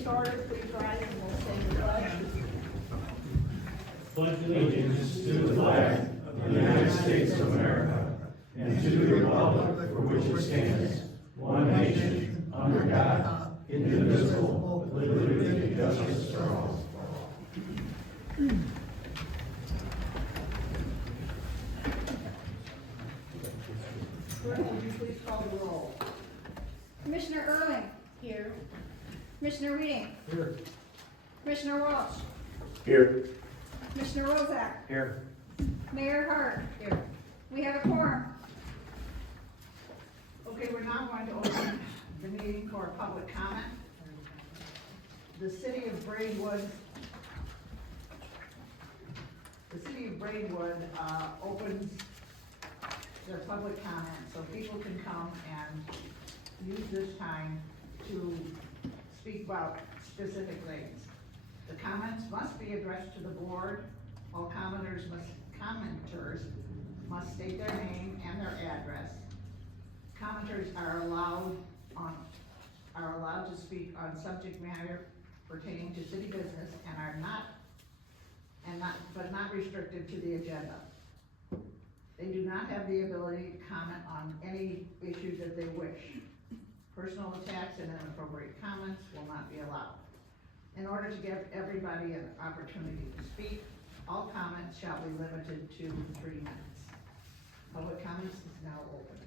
meeting's order, please rise and we'll say the pledge. Pledge allegiance to the flag of the United States of America and to the republic for which it stands, one nation, under God, indivisible, with liberty and justice for all. Clerk, would you please call the roll? Commissioner Erling. Here. Commissioner Reading. Here. Commissioner Walsh. Here. Commissioner Rozak. Here. Mayor Hart. Here. We have a quorum. Okay, we're now going to open the meeting for public comment. The city of Braidwood opens their public comment, so people can come and use this time to speak about specific things. The comments must be addressed to the board. All commenters must state their name and their address. Commenters are allowed to speak on subject matter pertaining to city business but not restricted to the agenda. They do not have the ability to comment on any issue that they wish. Personal attacks and inappropriate comments will not be allowed. In order to give everybody an opportunity to speak, all comments shall be limited to 3 minutes. Public comments is now open.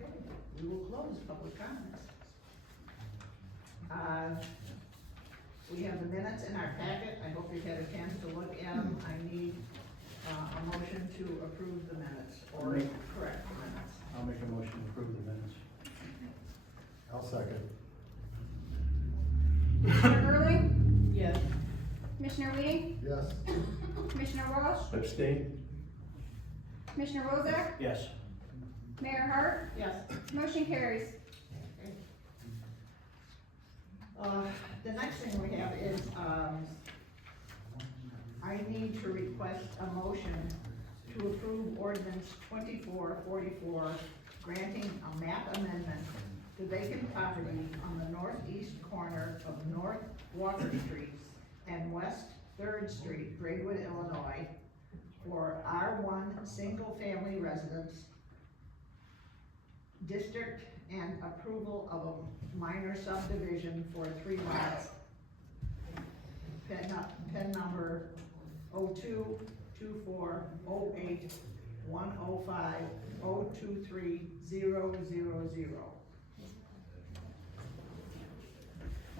Okay, we will close public comments. We have the minutes in our packet. I hope you've had a chance to look at them. I need a motion to approve the minutes or correct the minutes. I'll make a motion to approve the minutes. I'll second. Commissioner Erling. Yes. Commissioner Reading. Yes. Commissioner Walsh. Abstain? Commissioner Rozak. Yes. Mayor Hart. Yes. Motion carries. The next thing we have is, I need to request a motion to approve ordinance 2444, granting a map amendment to vacant property on the northeast corner of North Walker Street and West 3rd Street, Braidwood, Illinois, for R1 single-family residence district and approval of a minor subdivision for 3 lots. Pen number 02-24-08-105-023-000.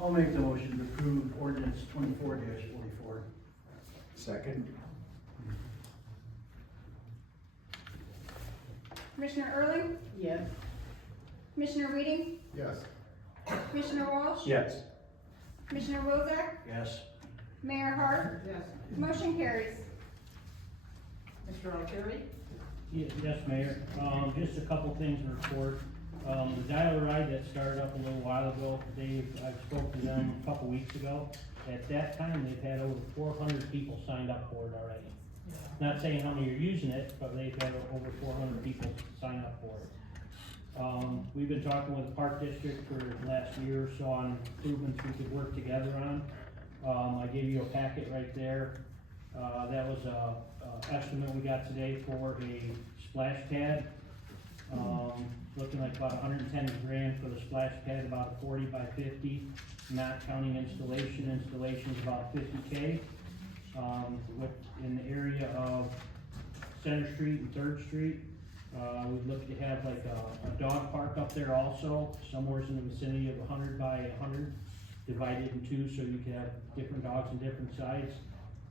I'll make the motion to approve ordinance 24-44. Second. Commissioner Erling. Yes. Commissioner Reading. Yes. Commissioner Walsh. Yes. Commissioner Rozak. Yes. Mayor Hart. Yes. Motion carries. Mr. Altieri? Yes, Mayor. Just a couple things to report. The dial-a-ride that started up a little while ago, I spoke to them a couple weeks ago. At that time, they've had over 400 people signed up for it already. Not saying how many are using it, but they've had over 400 people sign up for it. We've been talking with the Park District for the last year or so on improvements we could work together on. I gave you a packet right there. That was a estimate we got today for a splash pad. Looking like about 110 grand for the splash pad, about 40 by 50, not counting installation. Installation's about 50K. In the area of Center Street and 3rd Street, we'd look to have like a dog park up there also, somewhere in the vicinity of 100 by 100, divided in 2 so you can have different dogs in different sizes.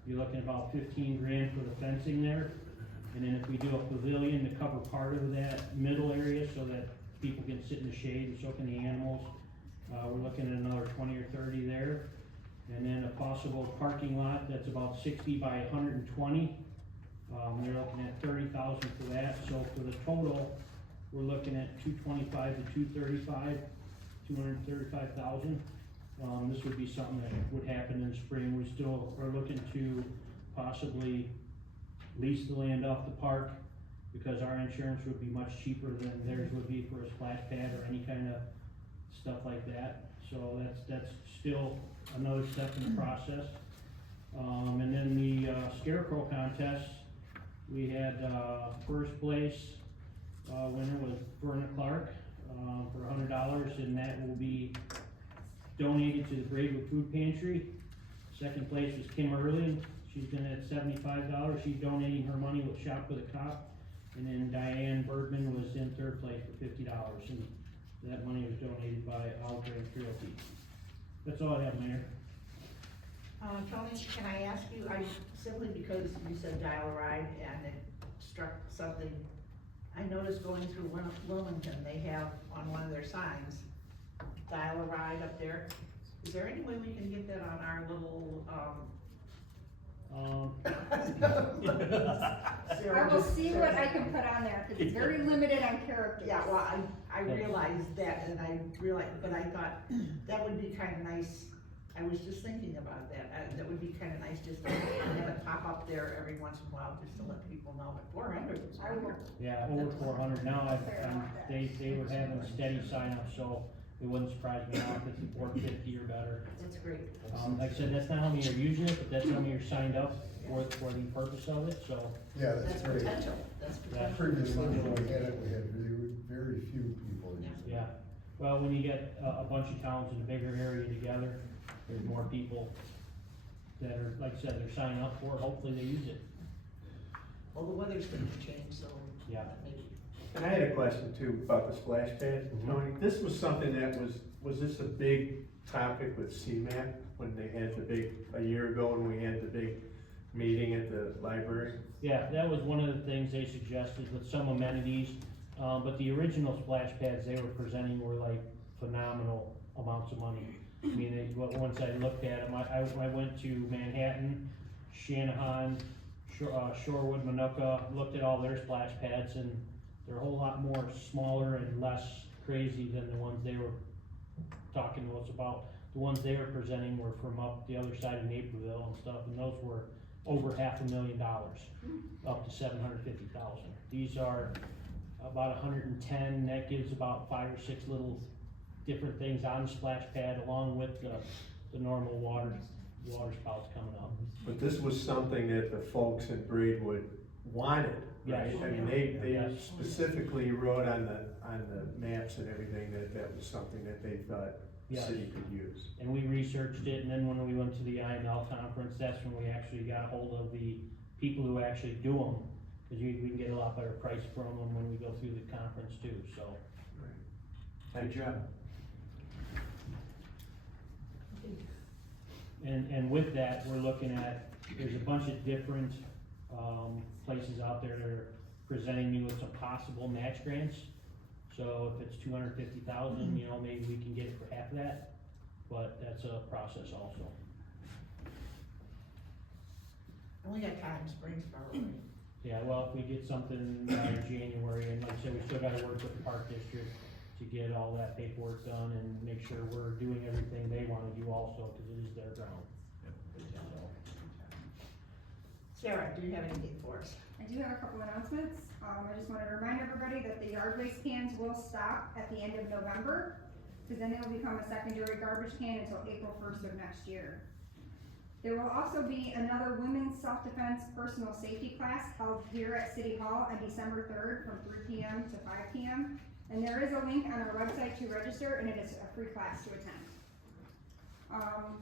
You're looking at about 15 grand for the fencing there. And then if we do a pavilion to cover part of that middle area so that people can sit in the shade and soak in the animals, we're looking at another 20 or 30 there. And then a possible parking lot that's about 60 by 120. They're looking at 30,000 for that. So for the total, we're looking at 225 to 235, 235,000. This would be something that would happen in the spring. We still are looking to possibly lease the land off the park, because our insurance would be much cheaper than theirs would be for a splash pad or any kind of stuff like that. So that's still another step in the process. And then the scarecrow contest, we had, first place, winner was Verna Clark, for $100, and that will be donated to the Braidwood Food Pantry. Second place was Kim Erling, she's in at $75, she's donating her money with Shop with a Cop. And then Diane Bergman was in third place for $50, and that money was donated by Olive Branch Realty. That's all I have, Mayor. Tony, can I ask you, simply because you said dial-a-ride and it struck something, I noticed going through Wilmington, they have on one of their signs, dial-a-ride up there. Is there any way we can get that on our little, I will see what I can put on there, cause it's very limited on characters. Yeah, well, I realized that, and I realized, but I thought that would be kinda nice. I was just thinking about that, that would be kinda nice just to have it pop up there every once in a while, just to let people know, but 400 is I will. wonderful. Yeah, over 400 now. They were having steady sign-ups, so it wouldn't surprise me now if it's 450 or better. That's great. Like I said, that's not how many are using it, but that's how many are signed up for the purpose of it, so. Yeah, That's that's great. potential, that's potential. Previously, when we had it, we had very few people using it. Yeah, well, when you get a bunch of towns in a bigger area together, there's more people that are, like I said, they're signing up for it, hopefully they use it. Well, the weather's going to change, so Yeah. maybe. And I had a question too about the splash pad, Tony. This was something that was this a big topic with CMAC when they had a year ago when we had the big meeting at the library? Yeah, that was one of the things they suggested with some amenities, but the original splash pads they were presenting were like phenomenal amounts of money. I mean, once I looked at them, I went to Manhattan, Shanahan, Shorewood, Minooka, looked at all their splash pads, and they're a whole lot more smaller and less crazy than the ones they were talking to us about. The ones they were presenting were from up the other side of Naperville and stuff, and those were over $500,000, up to $750,000. These are about 110, that gives about 5 or 6 little different things on the splash pad, along with the normal water spouts coming up. But this was something that the folks in Braidwood wanted, right? Yes. I mean, they Yes. specifically wrote on the maps and everything that was something that they thought the Yes. city could use. And we researched it, and then when we went to the IML conference, that's when we actually got a hold of the people who actually do them, cause we can get a lot better price from them when we go through the conference too, so. Good job. And with that, we're looking at, there's a bunch of different, places out there that are presenting me with some possible match grants. So if it's 250,000, you know, maybe we can get it for half of that, but that's a process also. And we got time, spring's far away. Yeah, well, if we get something by January, and like I said, we still gotta work with the park district to get all that paperwork done and make sure we're doing everything they wanna do also, cause it is their ground. So, Sarah, do you have anything for us? I do have a couple announcements. I just wanted to remind everybody that the yard waste cans will stop at the end of November, because then they'll become a secondary garbage can until April 1st of next year. There will also be another women's self-defense personal safety class held here at City Hall on December 3rd from 3 p.m. to 5 p.m. And there is a link on our website to register, and it is a free class to attend.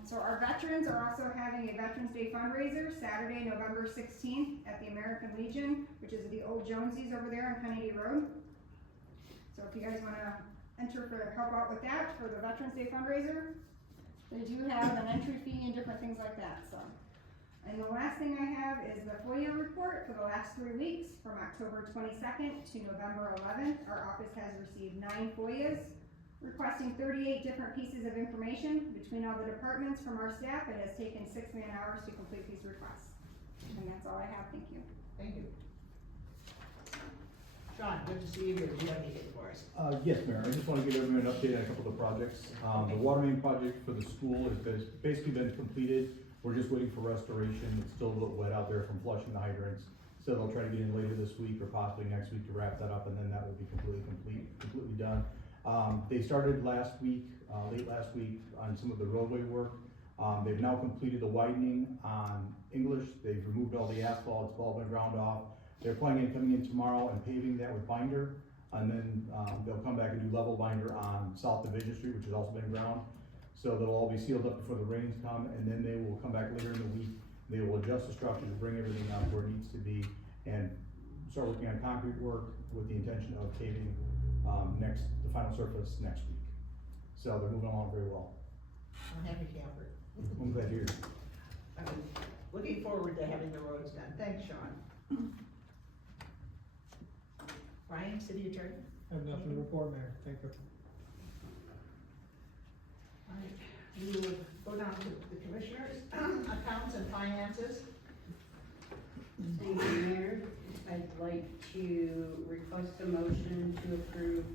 So our veterans are also having a Veterans Day fundraiser Saturday, November 16th at the American Legion, which is the old Jonesies over there on Kennedy Road. So if you guys wanna enter for help out with that for the Veterans Day fundraiser, they do have an entry fee and different things like that, so. And the last thing I have is the FOIA report for the last 3 weeks, from October 22nd to November 11th. Our office has received 9 FOIAs, requesting 38 different pieces of information between all the departments from our staff. It has taken 6 man-hours to complete these requests. And that's all I have, thank you. Thank you. Sean, good to see you here, do you have anything for us? Forrest. Yes, Mayor, I just want to give everyone an update on a couple of the projects. The water main project for the school has basically been completed. We're just waiting for restoration. It's still a little wet out there from flushing the hydrants. So they'll try to get in later this week or possibly next week to wrap that up, and then that will be completely done. They started last week, late last week, on some of the roadway work. They've now completed the widening on English. They've removed all the asphalt. It's all been ground off. They're planning on coming in tomorrow and paving that with binder. And then, they'll come back and do level binder on South Division Street, which has also been ground. So they'll all be sealed up before the rains come, and then they will come back later in the week. They will adjust the structure to bring everything up where it needs to be and start working on concrete work with the intention of paving, the final surface next week. So they're moving along very well. I'm happy camper. I'm glad to hear. I'm looking forward to having the roads done. Thanks, Sean. Brian, city attorney? I have nothing to report, Mayor, thank you. All right, we will go down to the commissioners, accounts and finances. Thank you, Mayor. I'd like to request a motion to approve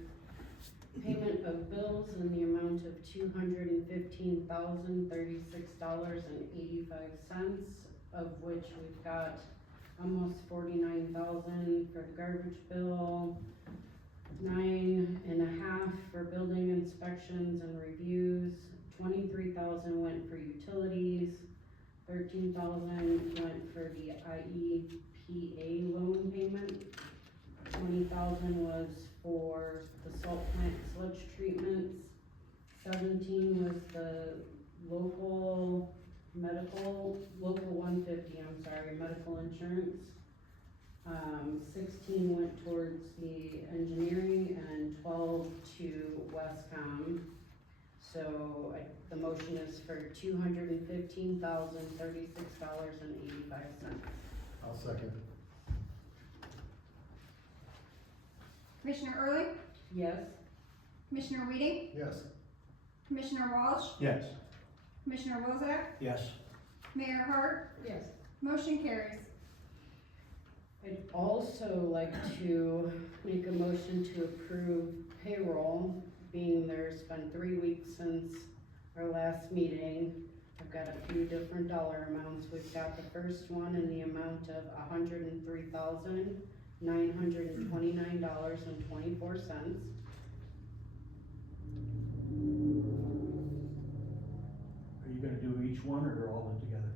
payment of bills in the amount of $215,036.85, of which we've got almost $49,000 for the garbage bill, $9.5 for building inspections and reviews, $23,000 went for utilities, $13,000 went for the IEPA loan payment, $20,000 was for the salt plant sludge treatments, $17,000 was the local 150, medical insurance. 16 went towards the engineering and 12 to Westcom. So the motion is for $215,036.85. I'll second. Commissioner Early, Yes? Commissioner Weeding, Yes. Commissioner Walsh, Yes. Commissioner Wilczek, Yes. Mayor Hart, Yes. motion carries. I'd also like to make a motion to approve payroll, being there's been 3 weeks since our last meeting. I've got a few different dollar amounts. We've got the first one in the amount of $103,929.24. Are you gonna do each one, or they're all in together?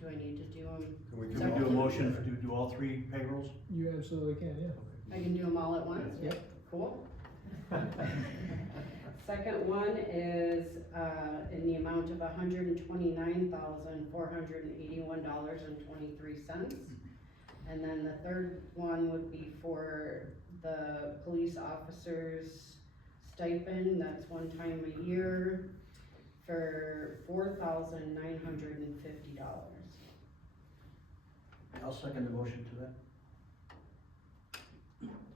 Do I need to do them? Can we Can we do a motion to do all three payrolls? You absolutely can, yeah. I can do them all at once? Yep. Cool. Second one is, in the amount of $129,481.23. And then the third one would be for the police officers stipend, that's one time a year, for $4,950. I'll second the motion to that.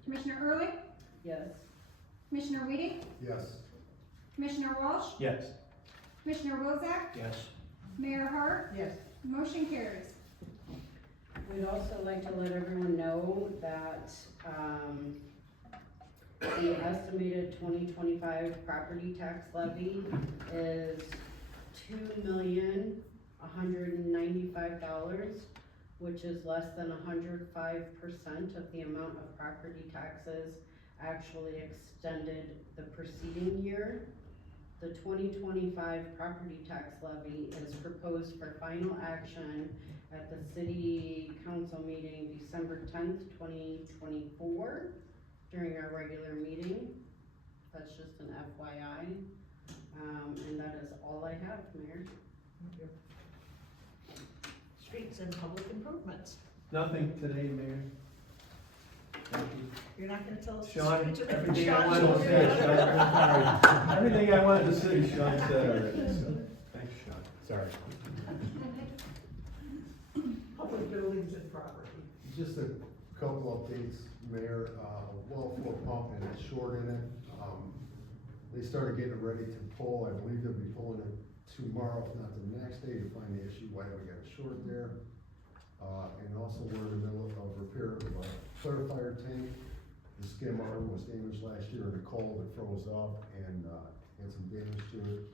Commissioner Early, Yes? Commissioner Weeding, Yes. Commissioner Walsh, Yes. Commissioner Wilczek, Yes. Mayor Hart, Yes. motion carries. We'd also like to let everyone know that, the estimated 2025 property tax levy is $2,195,000, which is less than 105% of the amount of property taxes actually extended the preceding year. The 2025 property tax levy is proposed for final action at the city council meeting December 10th, 2024, during our regular meeting. That's just an FYI. And that is all I have, Mayor. Streets and public improvements. Nothing today, Mayor. Thank you. You're not gonna tell us. the Sean, streets of- everything I Sean's wanted to over say, there. Sean, everything I wanted to say, Sean said already, so, thanks, Sean. Sorry. Public buildings and property. Just a couple updates, Mayor. Well, for pump and it's short in it. They started getting it ready to pull. I believe they'll be pulling it tomorrow, if not the next day, to find the issue, why we got it short there. And also we're in the middle of repair of a clarifier tank. The skim arm was damaged last year in the cold, it froze up and, had some damage to it.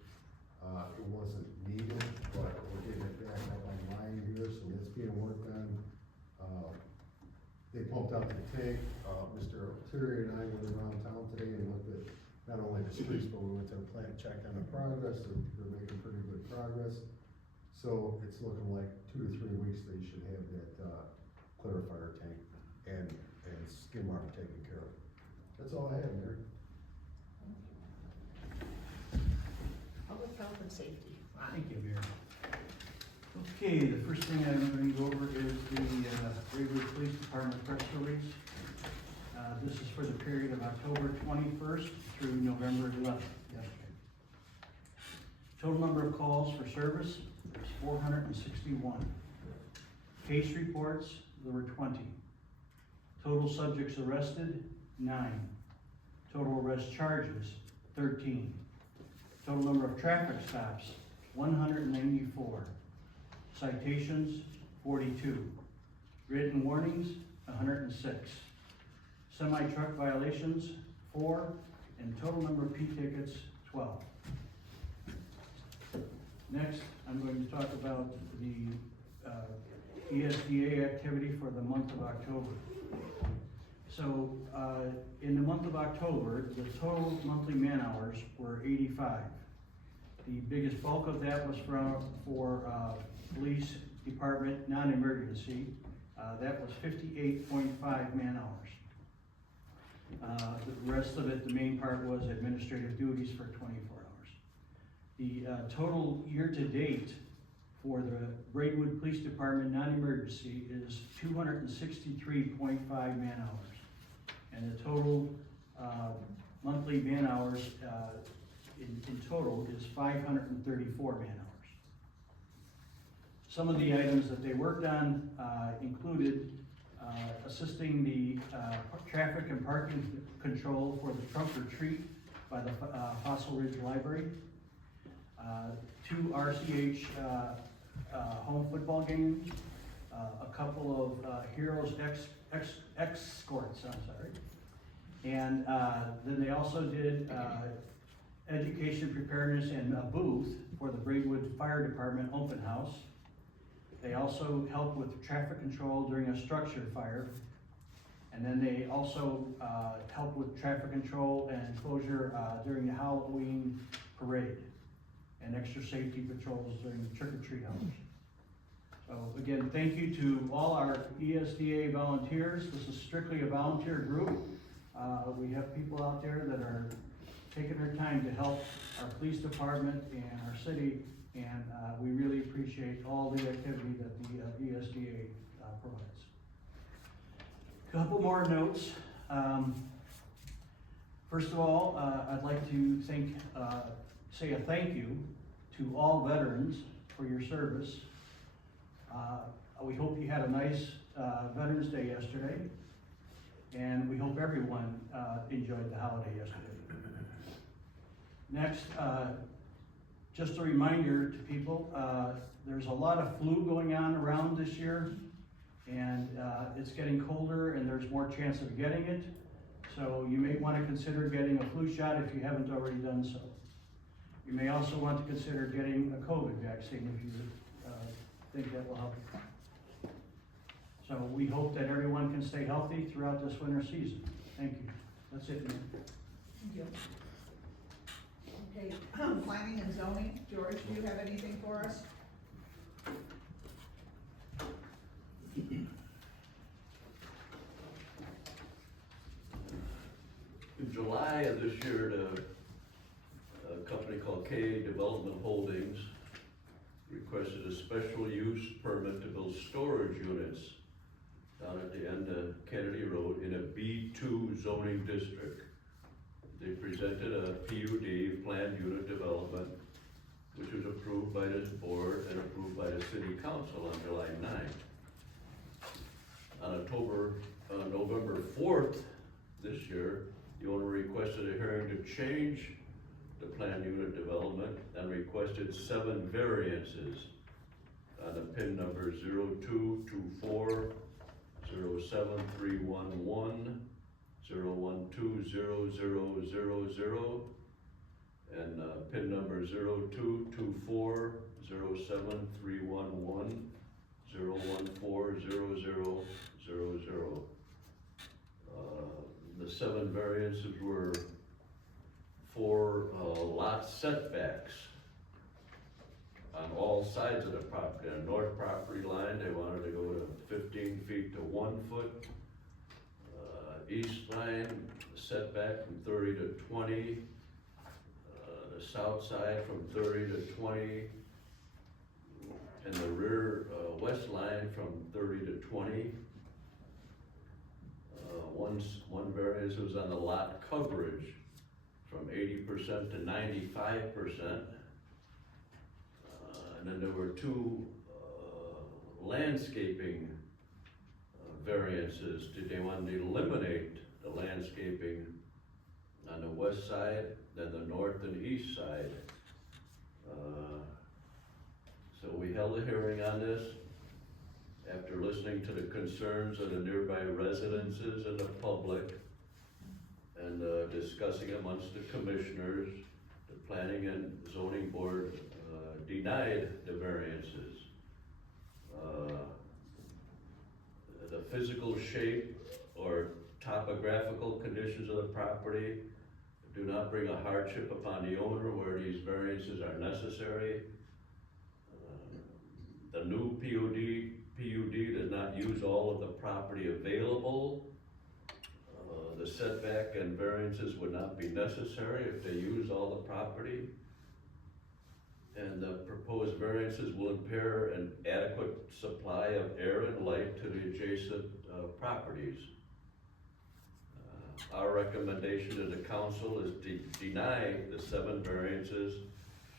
It wasn't needed, but we're getting it back up online here, so it's being worked on. They pumped out the tank, Mr. Terry and I went around town today and looked at not only the streets, but we went to the plant, checked on the progress, they're making pretty good progress. So it's looking like 2 to 3 weeks they should have that, clarifier tank and skim arm taken care of. That's all I have, Mayor. Public health and safety. Ron. Thank you, Mayor. Okay, the first thing I'm going to go over is the Raywood Police Department press release. This is for the period of October 21st through November 11th, yesterday. Total number of calls for service is 461. Case reports, there were 20. Total subjects arrested, 9. Total arrest charges, 13. Total number of traffic stops, 194. Citations, 42. Written warnings, 106. Semi-truck violations, 4. And total number of P tickets, 12. Next, I'm going to talk about the ESDA activity for the month of October. So, in the month of October, the total monthly man hours were 85. The biggest bulk of that was for police department non-emergency. That was 58.5 man hours. The rest of it, the main part was administrative duties for 24 hours. The total year-to-date for the Braidwood Police Department non-emergency is 263.5 man hours. And the total monthly man hours in total is 534 man hours. Some of the items that they worked on included assisting the traffic and parking control for the trunk or treat by the Fossil Ridge Library, 2 RCH home football games, a couple of Heroes Escorts, I'm sorry. And then they also did education preparedness and a booth for the Braidwood Fire Department open house. They also helped with traffic control during a structure fire. And then they also helped with traffic control and closure during the Halloween parade and extra safety patrols during the trick-or-treat hours. So again, thank you to all our ESDA volunteers. This is strictly a volunteer group. We have people out there that are taking their time to help our police department and our city, and we really appreciate all the activity that the ESDA provides. A couple more notes. First of all, I'd like to say a thank you to all veterans for your service. We hope you had a nice Veterans Day yesterday, and we hope everyone enjoyed the holiday yesterday. Next, just a reminder to people, there's a lot of flu going on around this year, and it's getting colder and there's more chance of getting it. So you may want to consider getting a flu shot if you haven't already done so. You may also want to consider getting a COVID vaccine if you think that will help you. So we hope that everyone can stay healthy throughout this winter season. Thank you. That's it, Mayor. Thank you. Okay, planning and zoning, George, do you have anything for us? In July of this year, a company called KA Development Holdings requested a special use permit to build storage units down at the end of Kennedy Road in a B2 zoning district. They presented a PUD, planned unit development, which was approved by this board and approved by the city council on July 9th. On November 4th this year, the owner requested a hearing to change the planned unit development and requested 7 variances on the PIN number 0224, 07311, 0120000, and, PIN number 0224073110140000. The 7 variances were for, lot setbacks on all sides of the property. On north property line, they wanted to go to 15 feet to 1 foot. East line setback from 30 to 20. The south side from 30 to 20. And the rear, west line from 30 to 20. One variance was on the lot coverage from 80% to 95%. And then there were 2, landscaping variances. They wanted to eliminate the landscaping on the west side, then the north and east side. So we held a hearing on this after listening to the concerns of the nearby residences and the public, and discussing amongst the commissioners. The planning and zoning board denied the variances. The physical shape or topographical conditions of the property do not bring a hardship upon the owner where these variances are necessary. The new PUD does not use all of the property available. The setback and variances would not be necessary if they use all the property. And the proposed variances will impair an adequate supply of air and light to the adjacent properties. Our recommendation to the council is to deny the 7 variances,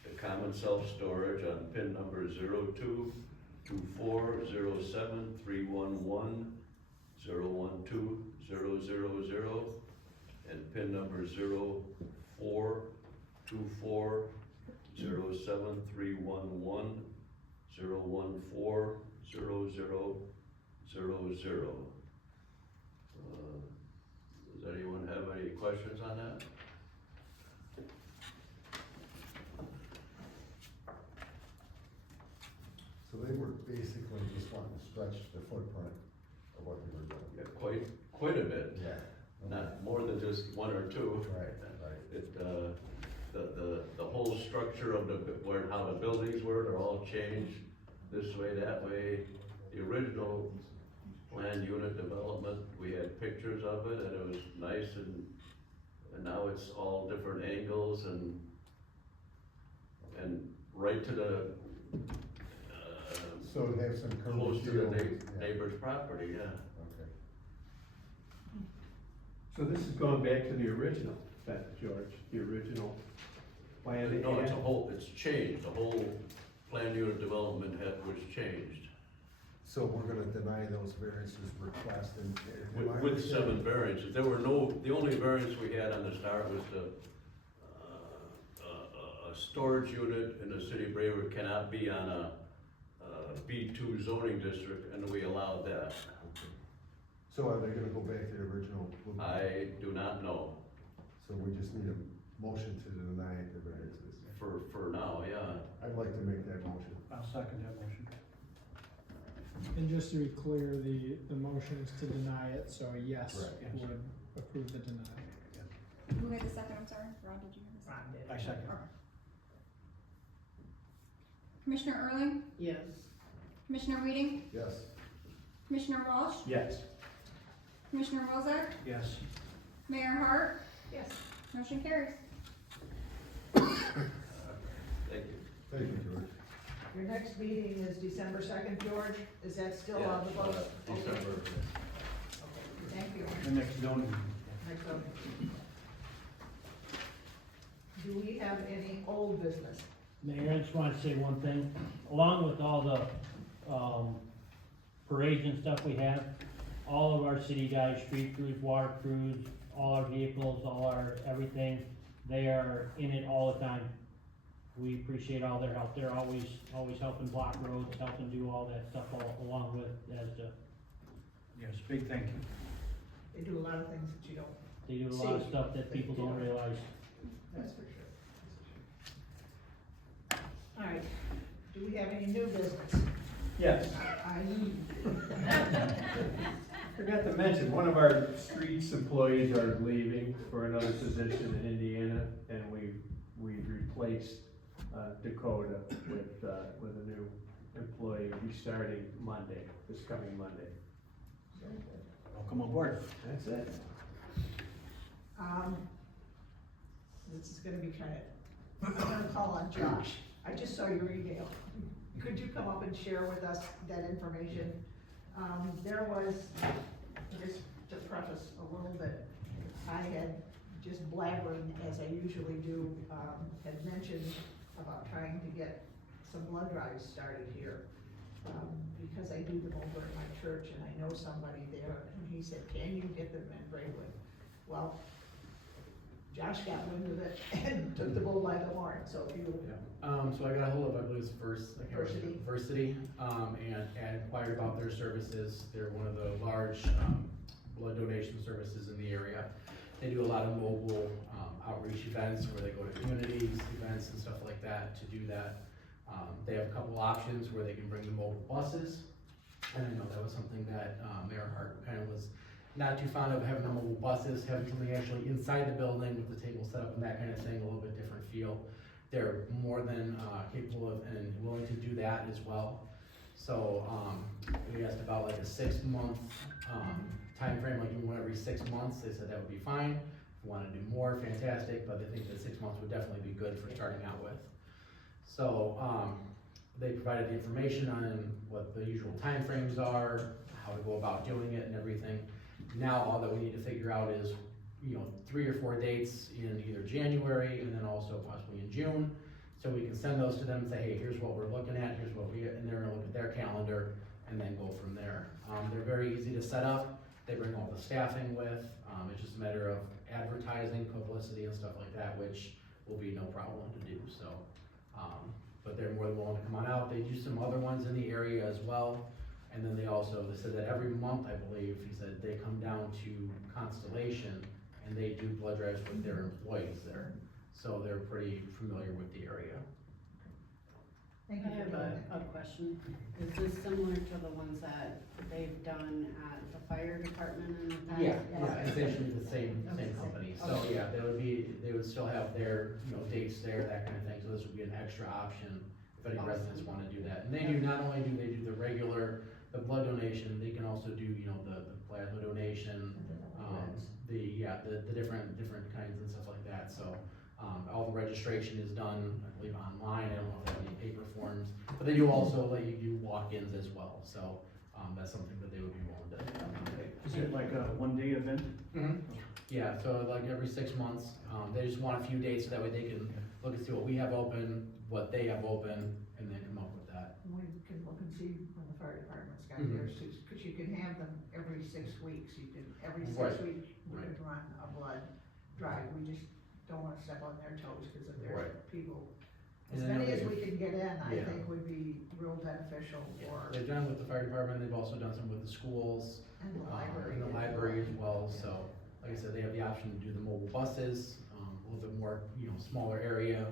the common self-storage on PIN number 0224073110120000, and PIN number 0424073110140000. Does anyone have any questions on that? So they were basically just wanting to stretch the footprint of what they were doing. Yeah, quite a bit, Yeah. not more than just 1 or 2. Right, right. It, the whole structure of how the buildings were, they're all changed this way, that way. The original planned unit development, we had pictures of it, and it was nice, and now it's all different angles and right to the, So it has some close to the curvature. neighbor's property, yeah. Okay. So this is going back to the original, that George, the original plan. No, it's changed, the whole planned unit development was changed. So we're gonna deny those variances requested. With 7 variances, the only variance we had on the start was a storage unit in the city of Braywood cannot be on a B2 zoning district, and we allowed that. So are they gonna go back to the original? I do not know, So we just need a motion to deny the variances. for now, yeah. I'd like to make that motion. I'll second that motion. And just to be clear, the motion is to deny it, so a yes Correct. Yes. would approve the denial. Who had the second, I'm sorry, Ron, did you have the second? I second. Okay. Commissioner Erling, Yes. Commissioner Weeding, Yes. Commissioner Walsh, Yes. Commissioner Wozak, Yes. Mayor Hart, Yes. motion carries. Thank you. Thank you, George. Your next meeting is December 2nd, George, is that still on the books? Okay. December. Okay, thank you. The next zoning. Next up. Do we have any old business? Mayor, I just wanna say one thing, along with all the, parades and stuff we have, all of our city guys, street crews, water crews, all our vehicles, all our everything, they are in it all the time. We appreciate all their help, they're always helping block roads, helping do all that stuff along with as the, Yes, big thank you. They do a lot of things that you don't, They do a lot of See. stuff that people don't realize. that's for sure. All right, do we have any new business? Yes. I Forgot to mention, one of our streets employees are leaving for another position in Indiana, and we replaced Dakota with a new employee, who's starting Monday, this coming Monday. Welcome aboard. That's it. This is gonna be I'm gonna call on Josh. I just saw your email. Could you come up and share with us that information? There was, just to preface a little bit, I had just blabbering, as I usually do, had mentioned about trying to get some blood drives started here. Because I do them over at my church and I know somebody there, and he said, can you get them in Braidwood? Well, Josh got wind of it and took the bull by the horn, so if you, So I got a hold of, I believe it's Versity. Versity, and inquired about their services. They're one of the large, blood donation services in the area. They do a lot of mobile, outreach events where they go to communities, events and stuff like that to do that. They have a couple options where they can bring the mobile buses. And I know that was something that, Mayor Hart kind of was not too fond of, having the mobile buses, having something actually inside the building with the table set up and that kind of thing, a little bit different feel. They're more than capable of and willing to do that as well. So, we asked about like a 6-month time frame, like doing one every 6 months. They said that would be fine. If you wanna do more, fantastic, but they think that 6 months would definitely be good for starting out with. So, they provided the information on what the usual time frames are, how to go about doing it and everything. Now, all that we need to figure out is, 3 or 4 dates in either January and then also possibly in June. So we can send those to them and say, hey, here's what we're looking at, here's what and they're gonna look at their calendar and then go from there. They're very easy to set up. They bring all the staffing with. It's just a matter of advertising, publicity and stuff like that, which will be no problem to do, so. But they're more than willing to come on out. They do some other ones in the area as well. And then they said that every month, I believe, he said, they come down to Constellation and they do blood drives with their employees there. So they're pretty familiar with the area. thank I you for have doing that. a question. Is this similar to the ones that they've done at the fire department in the past? Yeah, essentially the same company. So, Okay. yeah, they would still have their, dates there, that kind of thing. So this would be an extra option if any residents wanna do that. And they do, not only do they do the regular, the blood donation, they can also do, the plasma donation, the different kinds and stuff like that, so. All the registration is done, I believe, online. I don't know if they have any paper forms, but they do also let you do walk-ins as well, so, that's something that they would be willing to. Is it like a one-day event? Yeah, so like every 6 months, they just want a few dates so that way they can look and see what we have open, what they have open, and then come up with that. We can look and see when the fire department's got Mhm. theirs too, cause you can have them every 6 weeks, you can, every 6 Right. weeks, we Right. could run a blood drive, we just don't wanna step on their toes, cause if there's Right. people, And as then many as they- we can get in, I Yeah. think would be real beneficial for, They've done with the fire department, they've also done some with the schools, and the library. and the library as well, so, like I said, they have the option to do the mobile buses, a little bit more, smaller area,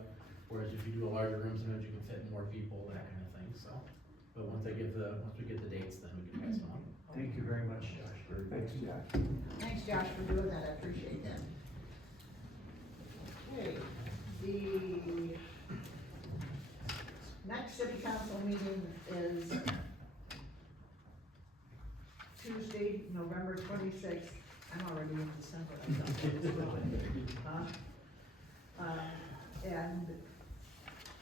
whereas if you do a larger room, sometimes you can fit more people, that kind of thing, so. But once we get the dates, then we can pass them on. Thank you very much, Josh. Thanks, Josh. Thanks, Josh, for doing that, I appreciate that. Okay, the next city council meeting is Tuesday, November 26th. I'm already in December, I thought that was wrong. And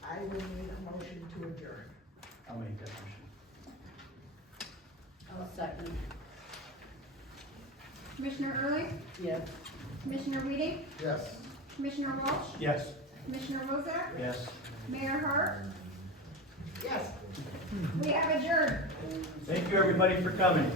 I will need a motion to adjourn. I'll make that motion. I'll second. Commissioner Early, Yes. Commissioner Weeding, Yes. Commissioner Walsh, Yes. Commissioner Wozak, Yes. Mayor Hart, Yes. we have adjourned. Thank you, everybody, for coming.